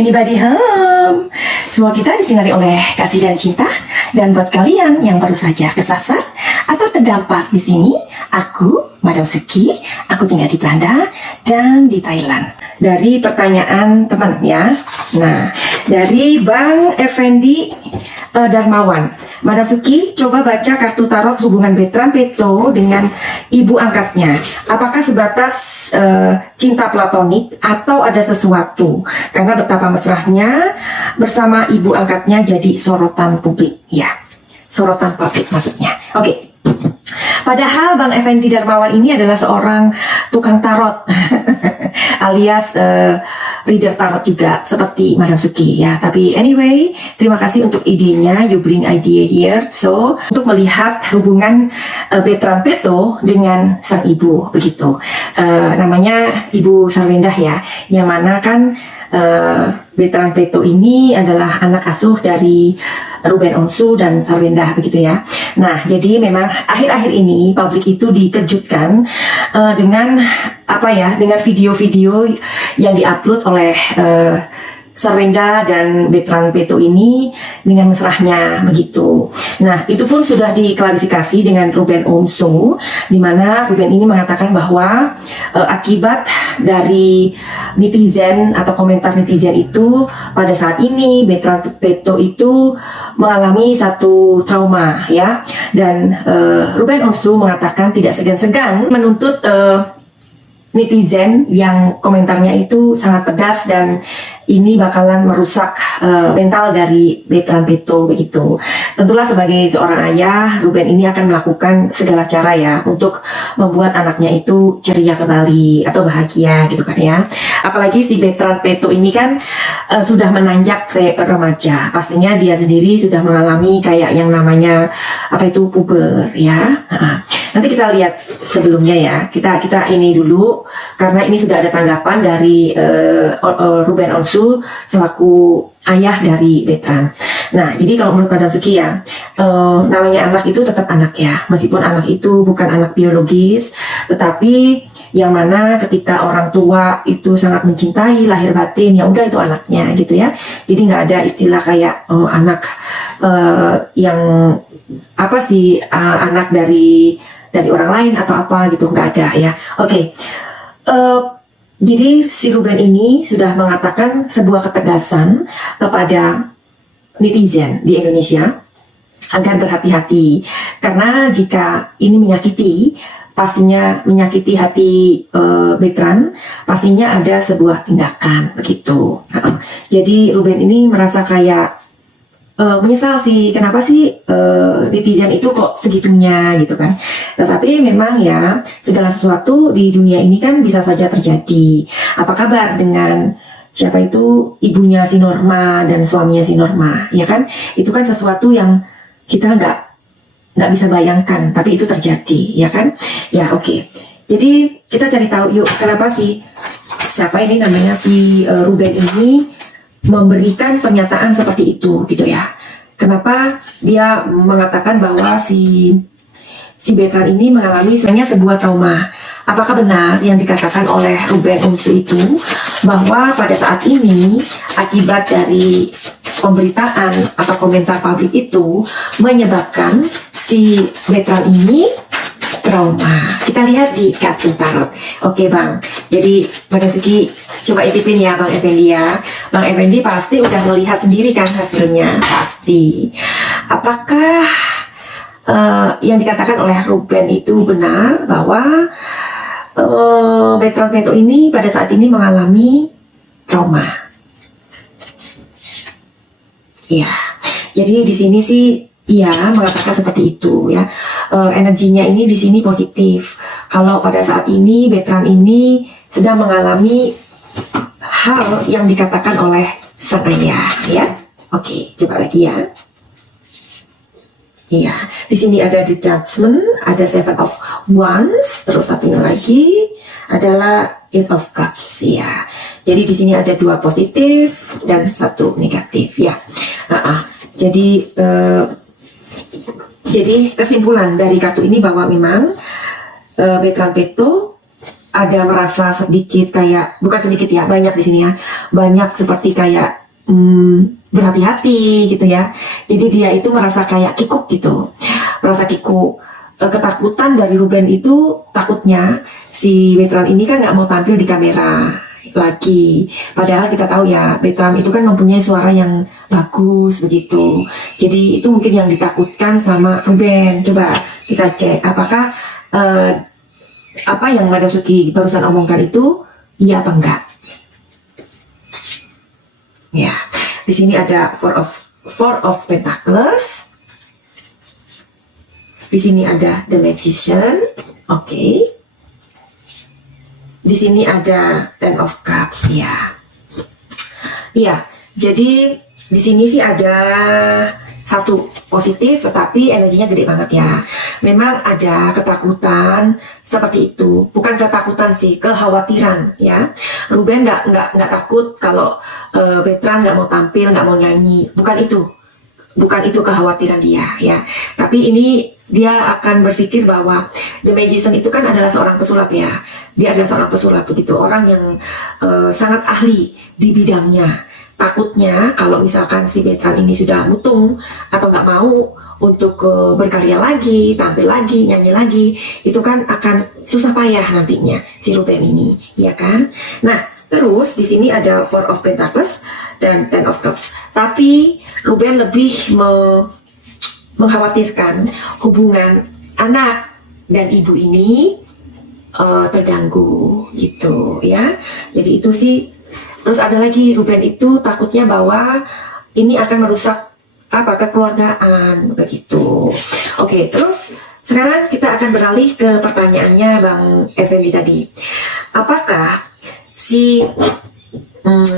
Anybody home? Semua kita disinari oleh kasih dan cinta. Dan buat kalian yang baru saja kesasar atau terdampak di sini, aku, Madam Suki, aku tinggal di Belanda dan di Thailand. Dari pertanyaan teman ya. Nah, dari Bang Effendi Darmawan. Madam Suki, coba baca kartu tarot hubungan Bertrand Peto dengan ibu angkatnya. Apakah sebatas cinta platonik atau ada sesuatu? Karena betapa mesrahnya bersama ibu angkatnya jadi sorotan publik. Ya, sorotan publik maksudnya. Oke. Padahal Bang Effendi Darmawan ini adalah seorang tukang tarot alias reader tarot juga seperti Madam Suki ya. Tapi anyway, terima kasih untuk idenya, you bring idea here. So, untuk melihat hubungan Bertrand Peto dengan sang ibu begitu. Namanya Ibu Sarwendah ya, yang mana kan Bertrand Peto ini adalah anak asuh dari Ruben Onsu dan Sarwendah begitu ya. Nah, jadi memang akhir-akhir ini publik itu dikejutkan dengan apa ya, dengan video-video yang diupload oleh Sarwendah dan Bertrand Peto ini dengan mesrahnya begitu. Nah, itu pun sudah diklarifikasi dengan Ruben Onsu, di mana Ruben ini mengatakan bahwa akibat dari netizen atau komentar netizen itu pada saat ini Bertrand Peto itu mengalami satu trauma ya, dan Ruben Onsu mengatakan tidak segan-segan menuntut netizen yang komentarnya itu sangat pedas dan ini bakalan merusak mental dari Bertrand Peto begitu. Tentulah sebagai seorang ayah, Ruben ini akan melakukan segala cara ya untuk membuat anaknya itu ceria kembali atau bahagia gitu kan ya. Apalagi si Bertrand Peto ini kan sudah menanjak remaja. Pastinya dia sendiri sudah mengalami kayak yang namanya apa itu puber ya. Nanti kita lihat sebelumnya ya. Kita ini dulu karena ini sudah ada tanggapan dari Ruben Onsu selaku ayah dari Bertrand. Nah, jadi kalau menurut Madam Suki ya, namanya anak itu tetap anak ya, meskipun anak itu bukan anak biologis, tetapi yang mana ketika orang tua itu sangat mencintai lahir batin, ya udah itu anaknya gitu ya. Jadi nggak ada istilah kayak anak yang apa sih anak dari orang lain atau apa gitu, nggak ada ya. Oke. Jadi si Ruben ini sudah mengatakan sebuah ketegasan kepada netizen di Indonesia agar berhati-hati, karena jika ini menyakiti, pastinya menyakiti hati Bertrand, pastinya ada sebuah tindakan begitu. Jadi Ruben ini merasa kayak menyesal sih, kenapa sih netizen itu kok segitunya gitu kan. Tetapi memang ya, segala sesuatu di dunia ini kan bisa saja terjadi. Apa kabar dengan siapa itu ibunya si Norma dan suaminya si Norma, ya kan? Itu kan sesuatu yang kita nggak bisa bayangkan, tapi itu terjadi, ya kan? Ya oke. Jadi kita cari tahu yuk, kenapa sih siapa ini namanya si Ruben ini memberikan pernyataan seperti itu gitu ya. Kenapa dia mengatakan bahwa si Bertrand ini mengalami sebenarnya sebuah trauma. Apakah benar yang dikatakan oleh Ruben Onsu itu bahwa pada saat ini akibat dari pemberitaan atau komentar publik itu menyebabkan si Bertrand ini trauma? Kita lihat di kartu tarot. Oke Bang, jadi Madam Suki coba intipin ya Bang Effendi ya. Bang Effendi pasti udah melihat sendiri kan hasilnya, pasti. Apakah yang dikatakan oleh Ruben itu benar bahwa Bertrand Peto ini pada saat ini mengalami trauma? Ya, jadi di sini sih ia mengatakan seperti itu ya. Energinya ini di sini positif. Kalau pada saat ini Bertrand ini sedang mengalami hal yang dikatakan oleh sang ayah ya. Oke, coba lagi ya. Iya, di sini ada The Judgment, ada Seven of Wands, terus satunya lagi adalah Eight of Cups ya. Jadi di sini ada dua positif dan satu negatif ya. Jadi kesimpulan dari kartu ini bahwa memang Bertrand Peto ada merasa sedikit kayak, bukan sedikit ya, banyak di sini ya, banyak seperti kayak berhati-hati gitu ya. Jadi dia itu merasa kayak kikuk gitu, merasa kikuk. Ketakutan dari Ruben itu takutnya si Bertram ini kan nggak mau tampil di kamera lagi. Padahal kita tahu ya Bertram itu kan mempunyai suara yang bagus begitu. Jadi itu mungkin yang ditakutkan sama Ruben. Coba kita cek apakah apa yang Madam Suki barusan omongkan itu iya apa enggak. Ya, di sini ada Four of Pentacles. Di sini ada The Magician, oke. Di sini ada Ten of Cups, ya. Iya, jadi di sini sih ada satu positif, tetapi energinya gede banget ya. Memang ada ketakutan seperti itu, bukan ketakutan sih, kekhawatiran ya. Ruben nggak takut kalau Bertram nggak mau tampil, nggak mau nyanyi, bukan itu kekhawatiran dia ya. Tapi ini dia akan berpikir bahwa The Magician itu kan adalah seorang pesulap ya. Dia adalah seorang pesulap begitu, orang yang sangat ahli di bidangnya. Takutnya kalau misalkan si Bertram ini sudah mutung atau nggak mau untuk berkarya lagi, tampil lagi, nyanyi lagi, itu kan akan susah payah nantinya si Ruben ini, ya kan? Nah, terus di sini ada Four of Pentacles dan Ten of Cups. Tapi Ruben lebih mengkhawatirkan hubungan anak dan ibu ini terganggu gitu ya. Jadi itu sih. Terus ada lagi Ruben itu takutnya bahwa ini akan merusak kekeluargaan begitu. Oke, terus sekarang kita akan beralih ke pertanyaannya Bang Effendi tadi. Apakah si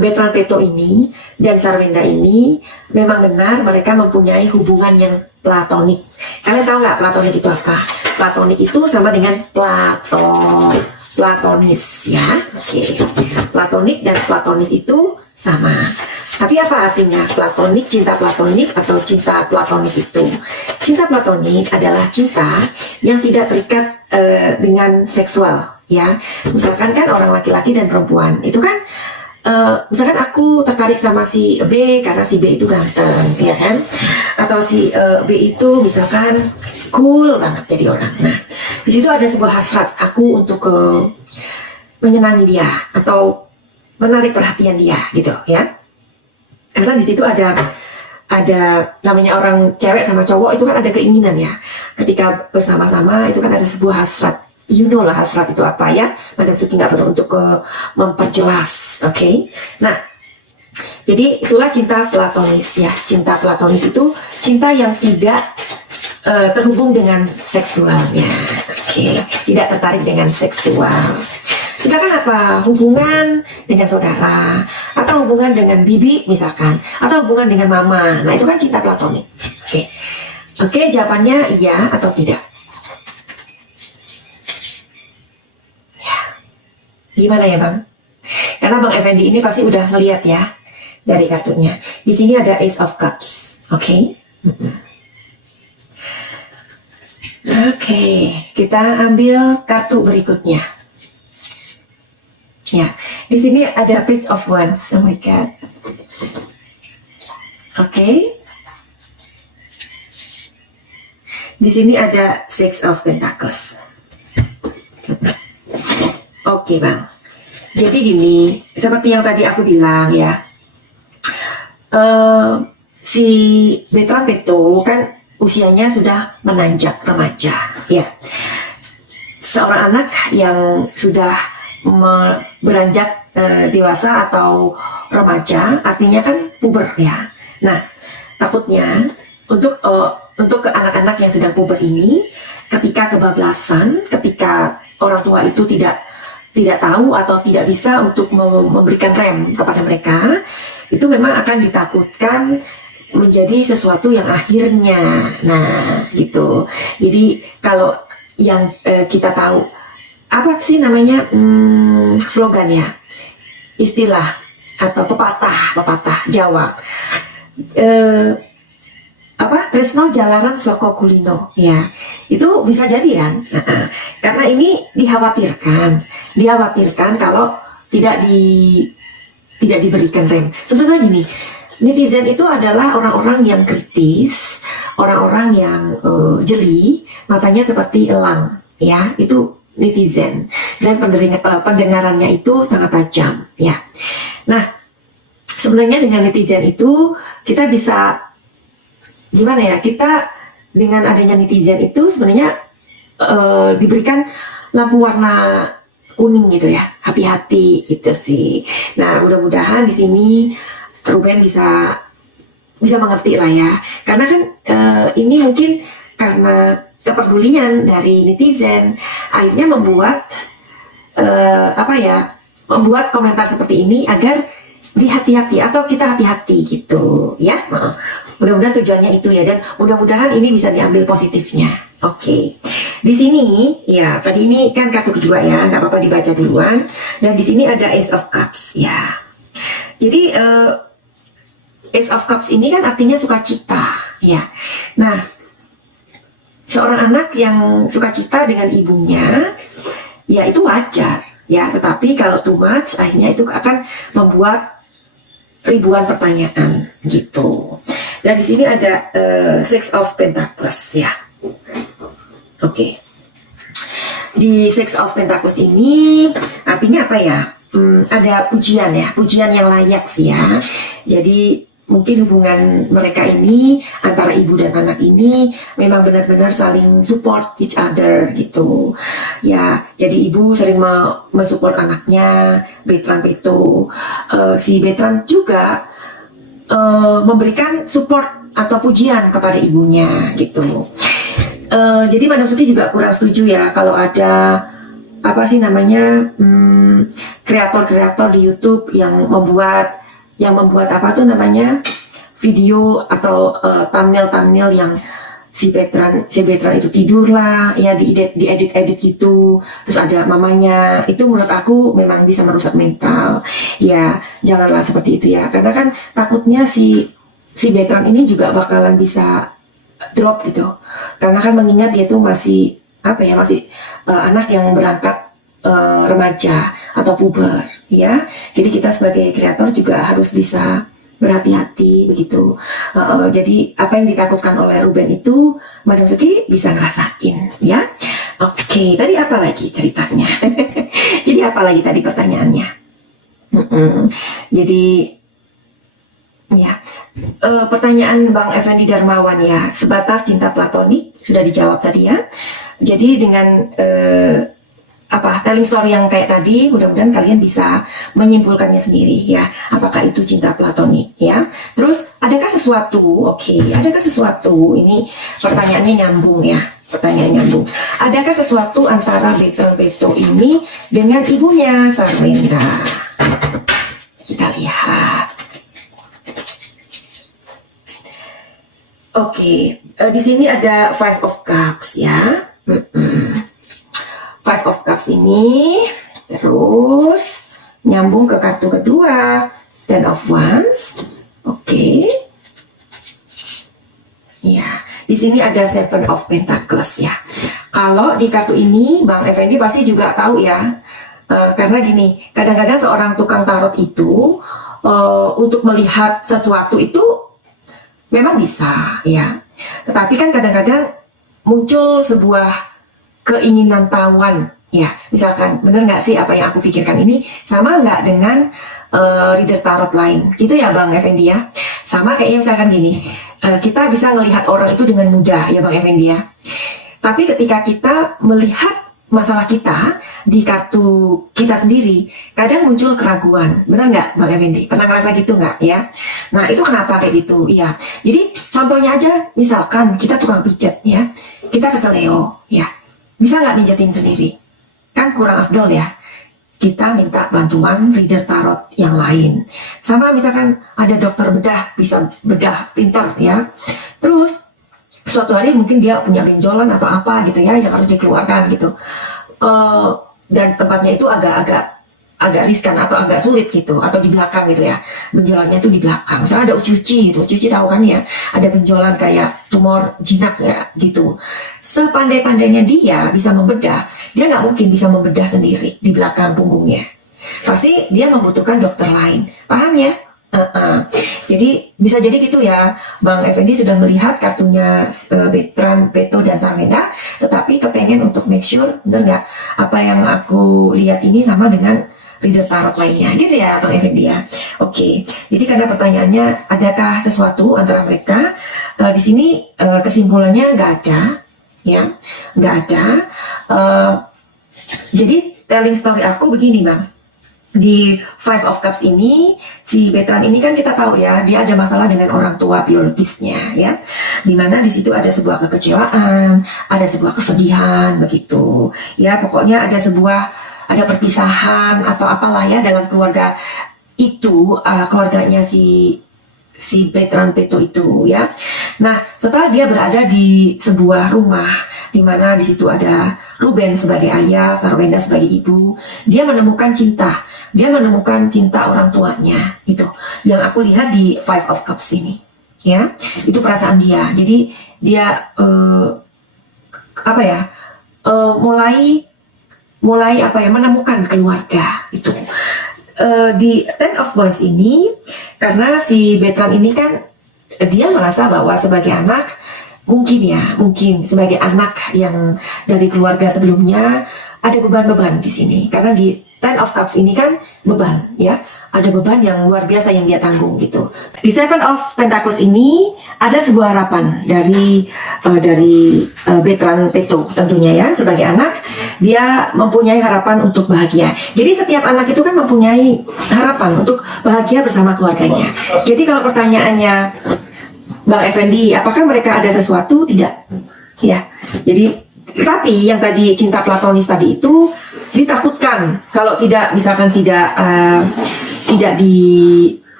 Bertram Peto ini dan Sarwenda ini memang benar mereka mempunyai hubungan yang platonik? Kalian tahu nggak platonik itu apa? Platonik itu sama dengan platonis ya. Oke. Platonik dan platonis itu sama. Tapi apa artinya platonik, cinta platonik atau cinta platonis itu? Cinta platonik adalah cinta yang tidak terikat dengan seksual ya. Misalkan kan orang laki-laki dan perempuan itu kan misalkan aku tertarik sama si B karena si B itu ganteng ya kan, atau si B itu misalkan cool banget jadi orang. Nah, di situ ada sebuah hasrat aku untuk menyenangi dia atau menarik perhatian dia gitu ya. Karena di situ ada namanya orang cewek sama cowok itu kan ada keinginan ya. Ketika bersama-sama itu kan ada sebuah hasrat. You know lah hasrat itu apa ya. Madam Suki nggak perlu untuk memperjelas, oke? Nah, jadi itulah cinta platonis ya. Cinta platonis itu cinta yang tidak terhubung dengan seksualnya, oke? Tidak tertarik dengan seksual. Misalkan apa? Hubungan dengan saudara, atau hubungan dengan bibi misalkan, atau hubungan dengan mama. Nah, itu kan cinta platonik. Oke. Oke, jawabannya iya atau tidak? Ya. Gimana ya, Bang? Karena Bang Effendi ini pasti udah ngeliat ya dari kartunya. Di sini ada Ace of Cups. Oke. Oke, kita ambil kartu berikutnya. Ya, di sini ada Page of Wands. Oh my God. Oke. Di sini ada Six of Pentacles. Oke, Bang. Jadi gini, seperti yang tadi aku bilang ya. Si Bertram Peto kan usianya sudah menanjak remaja, ya. Seorang anak yang sudah beranjak dewasa atau remaja, artinya kan puber ya. Nah, takutnya untuk ke anak-anak yang sedang puber ini, ketika kebablasan, ketika orang tua itu tidak tahu atau tidak bisa untuk memberikan rem kepada mereka, itu memang akan ditakutkan menjadi sesuatu yang akhirnya. Nah, gitu. Jadi kalau yang kita tahu apa sih namanya slogan ya, istilah atau pepatah Jawa, Tresno jalanan soko kulino ya, itu bisa jadi kan. Karena ini dikhawatirkan kalau tidak tidak diberikan rem. Sesungguhnya gini, netizen itu adalah orang-orang yang kritis, orang-orang yang jeli, matanya seperti elang, ya, itu netizen. Dan pendengarannya itu sangat tajam, ya. Nah, sebenarnya dengan netizen itu kita bisa gimana ya? Kita dengan adanya netizen itu sebenarnya diberikan lampu warna kuning gitu ya, hati-hati gitu sih. Nah, mudah-mudahan di sini Ruben bisa mengerti lah ya, karena kan ini mungkin karena kepedulian dari netizen akhirnya membuat membuat komentar seperti ini agar dihati-hati atau kita hati-hati gitu ya. Mudah-mudahan tujuannya itu ya, dan mudah-mudahan ini bisa diambil positifnya. Oke. Di sini ya, tadi ini kan kartu kedua ya, nggak apa-apa dibaca duluan. Dan di sini ada Ace of Cups ya. Jadi Ace of Cups ini kan artinya sukacita ya. Nah, seorang anak yang sukacita dengan ibunya ya itu wajar ya, tetapi kalau too much akhirnya itu akan membuat ribuan pertanyaan gitu. Dan di sini ada Six of Pentacles ya. Oke. Di Six of Pentacles ini artinya apa ya? Ada pujian ya, pujian yang layak sih ya. Jadi mungkin hubungan mereka ini antara ibu dan anak ini memang benar-benar saling support each other gitu ya. Jadi ibu sering mensupport anaknya Betran itu, si Betran juga memberikan support atau pujian kepada ibunya gitu. Jadi Madam Suki juga kurang setuju ya kalau ada apa sih namanya kreator-kreator di YouTube yang membuat apa tuh namanya video atau thumbnail yang si Betran itu tidur lah ya, diedit gitu, terus ada mamanya. Itu menurut aku memang bisa merusak mental ya, janganlah seperti itu ya, karena kan takutnya si Betran ini juga bakalan bisa drop gitu, karena kan mengingat dia tuh masih anak yang berangkat remaja atau puber ya. Jadi kita sebagai kreator juga harus bisa berhati-hati begitu. Jadi apa yang ditakutkan oleh Ruben itu Madam Suki bisa ngerasain ya. Oke, tadi apa lagi ceritanya? Jadi apa lagi tadi pertanyaannya? Jadi ya, pertanyaan Bang Effendi Darmawan ya, sebatas cinta platonik sudah dijawab tadi ya. Jadi dengan telling story yang kayak tadi, mudah-mudahan kalian bisa menyimpulkannya sendiri ya, apakah itu cinta platonik ya. Terus adakah sesuatu, adakah sesuatu, ini pertanyaannya nyambung ya, adakah sesuatu antara Beto ini dengan ibunya Sarwendra? Kita lihat. Di sini ada Five of Cups ya. Five of Cups ini terus nyambung ke kartu kedua, Ten of Wands. Ya, di sini ada Seven of Pentacles ya. Kalau di kartu ini Bang Effendi pasti juga tahu ya, karena gini, kadang-kadang seorang tukang tarot itu untuk melihat sesuatu itu memang bisa ya, tetapi kan kadang-kadang muncul sebuah keinginan tahuan ya, misalkan bener nggak sih apa yang aku pikirkan ini sama nggak dengan reader tarot lain gitu ya Bang Effendi ya. Sama kayaknya misalkan gini, kita bisa melihat orang itu dengan mudah ya Bang Effendi ya, tapi ketika kita melihat masalah kita di kartu kita sendiri, kadang muncul keraguan, benar nggak Bang Effendi? Pernah ngerasa gitu nggak ya? Nah itu kenapa kayak gitu? Iya, jadi contohnya aja, misalkan kita tukang pijet ya, kita ke Seleo ya, bisa nggak pijetin sendiri? Kan kurang afdol ya, kita minta bantuan reader tarot yang lain. Sama misalkan ada dokter bedah, bisa bedah pintar ya, terus suatu hari mungkin dia punya benjolan atau apa gitu ya yang harus dikeluarkan gitu, dan tempatnya itu agak riskan atau agak sulit gitu, atau di belakang gitu ya, benjolannya itu di belakang. Misalnya ada uci gitu, uci tahu kan ya, ada benjolan kayak tumor jinak ya gitu. Sepandai-pandainya dia bisa membedah, dia nggak mungkin bisa membedah sendiri di belakang punggungnya. pasti dia membutuhkan dokter lain. Paham ya? Jadi bisa jadi gitu ya, Bang Effendi sudah melihat kartunya Bertrand, Peto, dan Sarwenda, tetapi kepengen untuk make sure, bener nggak, apa yang aku lihat ini sama dengan reader tarot lainnya, gitu ya Bang Effendi ya. Oke, jadi karena pertanyaannya, adakah sesuatu antara mereka? Di sini kesimpulannya nggak ada, ya, nggak ada. Jadi telling story aku begini, Bang. Di Five of Cups ini, si Bertrand ini kan kita tahu ya, dia ada masalah dengan orang tua biologisnya ya. Dimana di situ ada sebuah kekecewaan, ada sebuah kesedihan begitu. Ya, pokoknya ada perpisahan atau apalah ya dalam keluarga itu, keluarganya si Bertrand Peto itu ya. Nah, setelah dia berada di sebuah rumah di mana di situ ada Ruben sebagai ayah, Sarwenda sebagai ibu, dia menemukan cinta. Dia menemukan cinta orang tuanya, itu yang aku lihat di Five of Cups ini, ya, itu perasaan dia. Jadi dia mulai menemukan keluarga itu. Di Ten of Wands ini, karena si Bertrand ini kan dia merasa bahwa sebagai anak mungkin sebagai anak yang dari keluarga sebelumnya ada beban-beban di sini, karena di Ten of Cups ini kan beban ya, ada beban yang luar biasa yang dia tanggung gitu. Di Seven of Pentacles ini ada sebuah harapan dari Bertrand Peto tentunya ya, sebagai anak dia mempunyai harapan untuk bahagia. Jadi setiap anak itu kan mempunyai harapan untuk bahagia bersama keluarganya. Jadi kalau pertanyaannya Bang Effendi, apakah mereka ada sesuatu? Tidak ya. Jadi tapi yang tadi cinta platonis tadi itu ditakutkan kalau misalkan tidak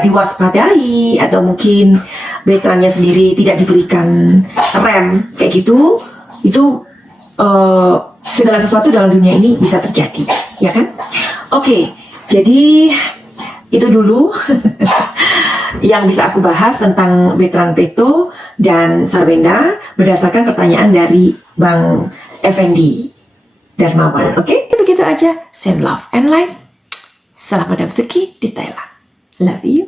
diwaspadai, atau mungkin Bertrandnya sendiri tidak diberikan rem kayak gitu, itu segala sesuatu dalam dunia ini bisa terjadi, ya kan? Oke, jadi itu dulu yang bisa aku bahas tentang Bertrand Peto dan Sarwenda berdasarkan pertanyaan dari Bang Effendi Darmawan. Oke, begitu aja. Send love and light. Salam Madam Seki di Thailand. Love you.